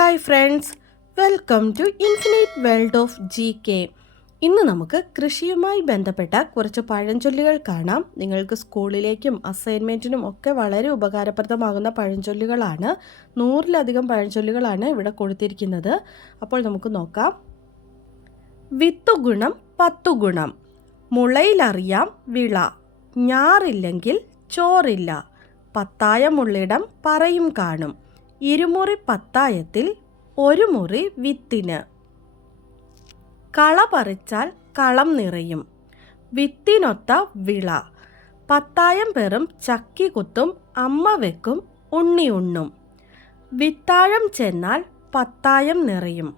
Hi friends welcome to infinite world of G K. ഇന്ന് നമുക്ക് കൃഷിയുമായി ബന്ധപ്പെട്ട കുറച്ച് പഴഞ്ചൊല്ലുകൾ കാണാം. നിങ്ങൾക്ക് സ്കൂളിലേക്കും അസൈൻമെന്റിനും ഒക്കെ വളരെ ഉപകാരപ്രദമാകുന്ന പഴഞ്ചൊല്ലുകളാണ്. നൂറിലധികം പഴഞ്ചൊല്ലുകളാണ് ഇവിടെ കൊടുത്തിരിക്കുന്നത്. അപ്പോൾ നമുക്ക് നോക്കാം. വിത്തു ഗുണം പത്തു ഗുണം മുളയിലറിയാം വിള. ഞാറില്ലെങ്കിൽ ചോറില്ല. പത്തായമുള്ളിടം പറയും കാണും. ഇരുമുറി പത്തായത്തിൽ ഒരു മുറി വിത്തിന്. കള പറിച്ചാൽ കളം നിറയും. വിത്തിനൊത്ത വിള. പത്തായം പെറും ചക്കി കുത്തും അമ്മ വെക്കും ഉണ്ണി ഉണ്ണും. വിത്താഴം ചെന്നാൽ പത്തായം നിറയും.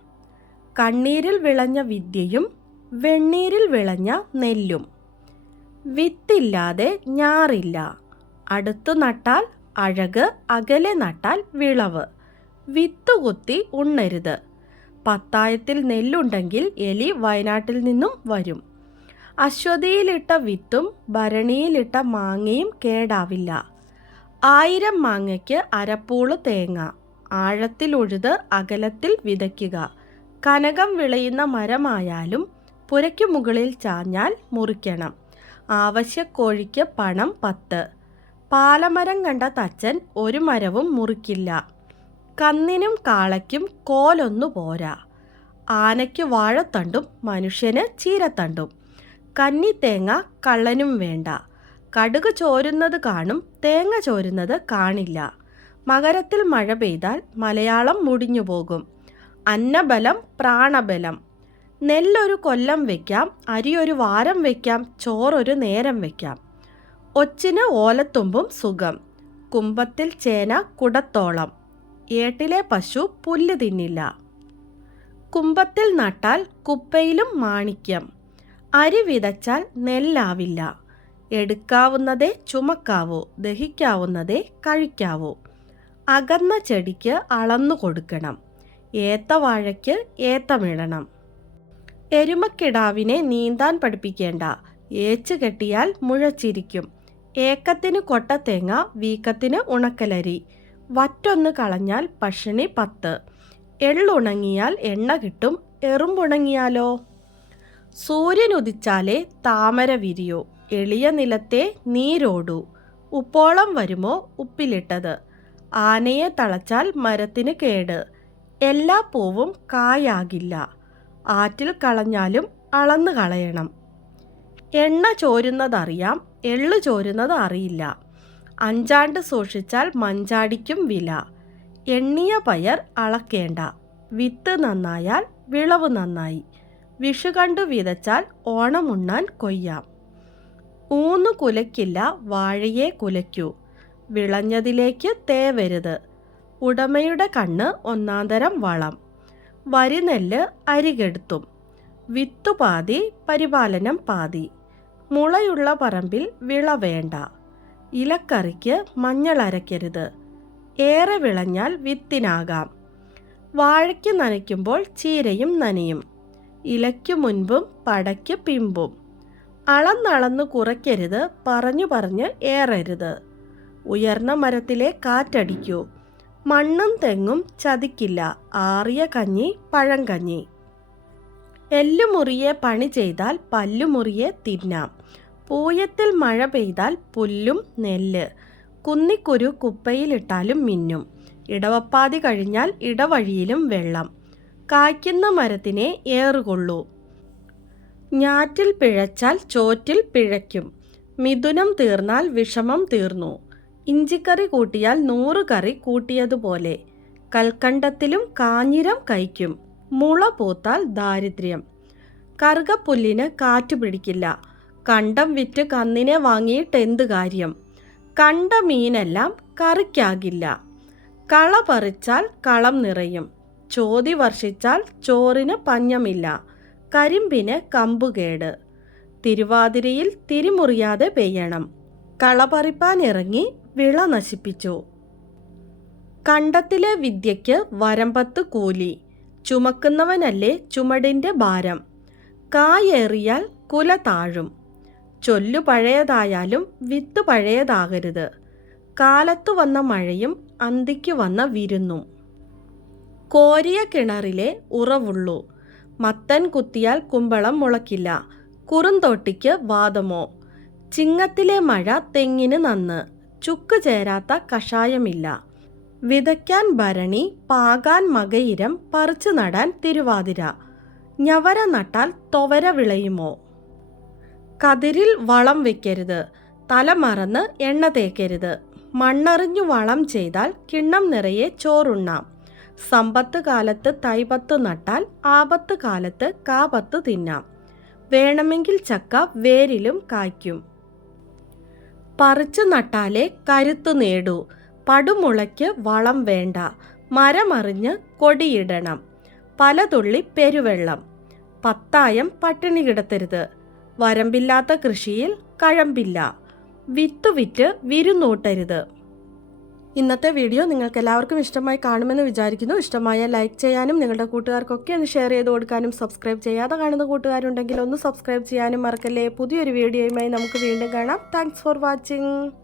കണ്ണീരിൽ വിളഞ്ഞ വിദ്യയും വെണ്ണീരിൽ വിളഞ്ഞ നെല്ലും. വിത്തില്ലാതെ ഞാറില്ല. അടുത്തു നട്ടാൽ അഴക് അകലെ നട്ടാൽ വിളവ്. വിത്തുകുത്തി ഉണ്ണരുത്. പത്തായത്തിൽ നെല്ലുണ്ടെങ്കിൽ എലി വയനാട്ടിൽ നിന്നും വരും. അശ്വതിയിലിട്ട വിത്തും ഭരണിയിലിട്ട മാങ്ങയും കേടാവില്ല. ആയിരം മാങ്ങയ്ക്ക് അരപ്പൂൾ തേങ്ങ. ആഴത്തിലുഴുത് അകലത്തിൽ വിതയ്ക്കുക. കനകം വിളയുന്ന മരമായാലും പുരയ്ക്കു മുകളിൽ ചാഞ്ഞാൽ മുറിക്കണം. ആവശ്യക്കോഴിക്ക് പണം പത്ത്. പാലമരം കണ്ട തച്ചൻ ഒരു മരവും മുറിക്കില്ല. കന്നിനും കാളയ്ക്കും കോലൊന്നു പോരാ. ആനയ്ക്ക് വാഴത്തണ്ടും മനുഷ്യന് ചീരത്തണ്ടും കന്നി തേങ്ങ കള്ളനും വേണ്ട. കടുക് ചോരുന്നത് കാണും തേങ്ങ ചോരുന്നത് കാണില്ല. മകരത്തിൽ മഴ പെയ്താൽ മലയാളം മുടിഞ്ഞു പോകും. അന്നബലം പ്രാണബലം. നെല്ലൊരു കൊല്ലം വയ്ക്കാം അരിയൊരു വാരം വയ്ക്കാം ചോറൊരു നേരം വയ്ക്കാം ഒച്ചിന് ഓലത്തുമ്പും സുഖം. കുമ്പത്തിൽ ചേന കുടത്തോളം. ഏട്ടിലെ പശു പുല്ല് തിന്നില്ല. കുമ്പത്തിൽ നട്ടാൽ കുപ്പയിലും മാണിക്യം. അരി വിതച്ചാൽ നെല്ലാവില്ല. എടുക്കാവുന്നതേ ചുമക്കാവൂ ദഹിക്കാവുന്നതേ കഴിക്കാവൂ. അകന്ന ചെടിക്ക് അളന്നു കൊടുക്കണം. ഏത്തവാഴയ്ക്ക് ഏത്തമിടണം. എരുമക്കിടാവിനെ നീന്താൻ പഠിപ്പിക്കേണ്ട. ഏച്ചു കെട്ടിയാൽ മുഴച്ചിരിക്കും. ഏക്കത്തിന് കൊട്ടത്തേങ്ങ വീക്കത്തിന് ഉണക്കലരി. വറ്റൊന്ന് കളഞ്ഞാൽ പഷിണി പത്ത്. എള്ളുണങ്ങിയാൽ എണ്ണ കിട്ടും. എറുമ്പുണങ്ങിയാലോ? സൂര്യൻ ഉദിച്ചാലേ താമര വിരിയോ. എളിയ നിലത്തെ നീരോടൂ. ഉപ്പോളം വരുമോ ഉപ്പിലിട്ടത്. ആനയെ തളച്ചാൽ മരത്തിന് കേട്. എല്ലാ പൂവും കായാകില്ല. ആറ്റിൽ കളഞ്ഞാലും അളന്നു കളയണം. എണ്ണ ചോരുന്നതറിയാം എള്ളു ചോരുന്നത് അറിയില്ല. അഞ്ചാണ്ട് സൂക്ഷിച്ചാൽ മഞ്ചാടിക്കും വില. എണ്ണിയ പയർ അളക്കേണ്ട. വിത്ത് നന്നായാൽ വിളവ് നന്നായി. വിഷു കണ്ടു വിതച്ചാൽ ഓണമുണ്ണാൻ കൊയ്യാം. ഊന്നു കുലയ്ക്കില്ല വാഴയെ കുലയ്ക്കൂ. വിളഞ്ഞതിലേക്ക് തേവരുത് ഉടമയുടെ കണ്ണ് ഒന്നാന്തരം വളം. വരിനെല്ല് അരികെടുത്തും. വിത്തു പാതി പരിപാലനം പാതി. മുളയുള്ള പറമ്പിൽ വിള വേണ്ട. ഇലക്കറിക്ക് മഞ്ഞൾ അരയ്ക്കരുത്. ഏറെ വിളഞ്ഞാൽ വിത്തിനാകാം. വാഴയ്ക്ക് നനയ്ക്കുമ്പോൾ ചീരയും നനയും. ഇലയ്ക്കു മുൻപും പടയ്ക്ക് പിമ്പും. അളന്നളന്ന് കുറയ്ക്കരുത് പറഞ്ഞു പറഞ്ഞ് ഏറരുത്. ഉയർന്ന മരത്തിലെ കാറ്റടിക്കൂ. മണ്ണും തെങ്ങും ചതിക്കില്ല. ആറിയ കഞ്ഞി പഴങ്കഞ്ഞി എല്ലുമുറിയെ പണി ചെയ്താൽ പല്ലുമുറിയെ തിന്നാം. പൂയത്തിൽ മഴ പെയ്താൽ പുല്ലും നെല്ല്. കുന്നിക്കുരു കുപ്പയിലിട്ടാലും മിന്നും. ഇടവപ്പാതി കഴിഞ്ഞാൽ ഇടവഴിയിലും വെള്ളം. കായ്ക്കുന്ന മരത്തിനെ ഏറുകൊള്ളൂ. ഞാറ്റിൽ പിഴച്ചാൽ ചോറ്റിൽ പിഴയ്ക്കും. മിഥുനം തീർന്നാൽ വിഷമം തീർന്നു. ഇഞ്ചിക്കറി കൂട്ടിയാൽ നൂറ് കറി കൂട്ടിയതുപോലെ. കൽക്കണ്ടത്തിലും കാഞ്ഞിരം കഴിക്കും. മുള പൂത്താൽ ദാരിദ്ര്യം. കറുകപ്പുല്ലിന് കാറ്റ് പിടിക്കില്ല. കണ്ടം വിറ്റ് കന്നിനെ വാങ്ങിയിട്ട് എന്ത് കാര്യം? കണ്ട മീനെല്ലാം കറിക്കാകില്ല. കള പറിച്ചാൽ കളം നിറയും. ചോതി വർഷിച്ചാൽ ചോറിന് പഞ്ഞമില്ല. കരിമ്പിന് കമ്പുകേട്. തിരുവാതിരയിൽ തിരിമുറിയാതെ പെയ്യണം. കളപറിപ്പാനിറങ്ങി വിള നശിപ്പിച്ചു. കണ്ടത്തിലെ വിദ്യയ്ക്ക് വരമ്പത്ത് കൂലി. ചുമക്കുന്നവനല്ലേ ചുമടിന്റെ ഭാരം. കായേറിയാൽ കുല താഴും. ചൊല്ലു പഴയതായാലും വിത്ത് പഴയതാകരുത്. കാലത്തു വന്ന മഴയും അന്തിക്ക് വന്ന വിരുന്നും. കോരിയ കിണറിലെ ഉറവുള്ളൂ. മത്തൻ കുത്തിയാൽ കുമ്പളം മുളക്കില്ല. കുറുന്തോട്ടിക്ക് വാദമോ? ചിങ്ങത്തിലെ മഴ തെങ്ങിന് നന്ന്. ചുക്ക് ചേരാത്ത കഷായമില്ല. വിതയ്ക്കാൻ ഭരണി പാകാൻ മകയിരം പറിച്ചു നടാൻ തിരുവാതിര. ഞവര നട്ടാൽ തൊവര വിളയുമോ? കതിരിൽ വളം വെക്കരുത്. തല മറന്ന് എണ്ണ തേക്കരുത്. മണ്ണറിഞ്ഞു വളം ചെയ്താൽ കിണ്ണം നിറയെ ചോറുണ്ണാം. സമ്പത്ത് കാലത്ത് തൈപത്ത് നട്ടാൽ ആപത്ത് കാലത്ത് കാപത്ത് തിന്നാം. വേണമെങ്കിൽ ചക്ക വേരിലും കായ്ക്കും. പറിച്ചു നട്ടാലേ കരുത്തു നേടൂ. പടുമുളയ്ക്ക് വളം വേണ്ട. മരമറിഞ്ഞ് കൊടിയിടണം. പലതുള്ളി പെരുവെള്ളം. പത്തായം പട്ടിണി കിടത്തരുത്. വരമ്പില്ലാത്ത കൃഷിയിൽ കഴമ്പില്ല. വിത്ത് വിറ്റ് വിരുന്നൂട്ടരുത്. ഇന്നത്തെ വീഡിയോ നിങ്ങൾക്ക് എല്ലാവർക്കും ഇഷ്ടമായി കാണുമെന്ന് വിചാരിക്കുന്നു. ഇഷ്ടമായ ലൈക്ക് ചെയ്യാനും നിങ്ങളുടെ കൂട്ടുകാർക്കൊക്കെ ഒന്ന് ഷെയർ ചെയ്ത് കൊടുക്കാനും സബ്സ്ക്രൈബ് ചെയ്യാതെ കാണുന്ന കൂട്ടുകാരുണ്ടെങ്കിൽ ഒന്ന് സബ്സ്ക്രൈബ് ചെയ്യാനും മറക്കല്ലേ. പുതിയൊരു വീഡിയോയുമായി നമുക്ക് വീണ്ടും കാണാം. Thanks for watching